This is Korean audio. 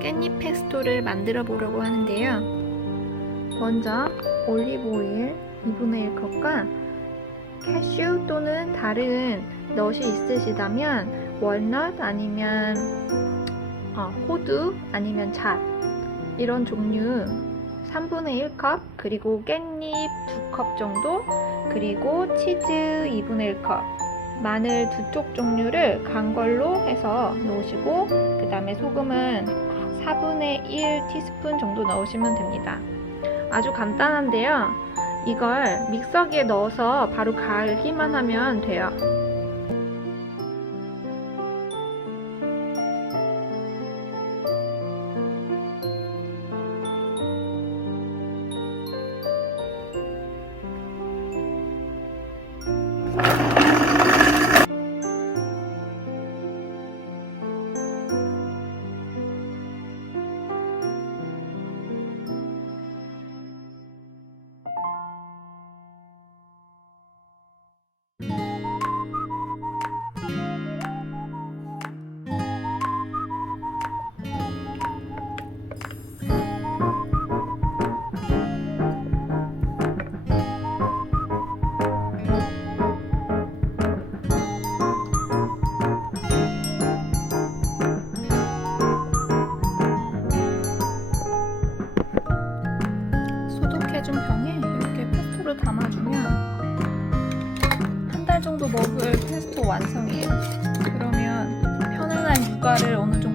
깻잎 페스토를 만들어 보려고 하는데요. 먼저 올리브 오일 2분의 1컵과 캐슈 또는 다른 넛이 있으시다면 월넛 아니면 어, 호두 아니면 잣 이런 종류 3분의 1컵 그리고 깻잎 2컵 정도 그리고 치즈 2분의 1컵 마늘 두 쪽 종류를 간 걸로 해서 넣으시고 그 다음에 소금은 4분의 1 티스푼 정도 넣으시면 됩니다. 아주 간단한데요. 이걸 믹서기에 넣어서 바로 갈기만 하면 돼요. 페스토를 담아주면 한 달 정도 먹을 페스토 완성이에요. 그러면 편안한 육아를 어느 정도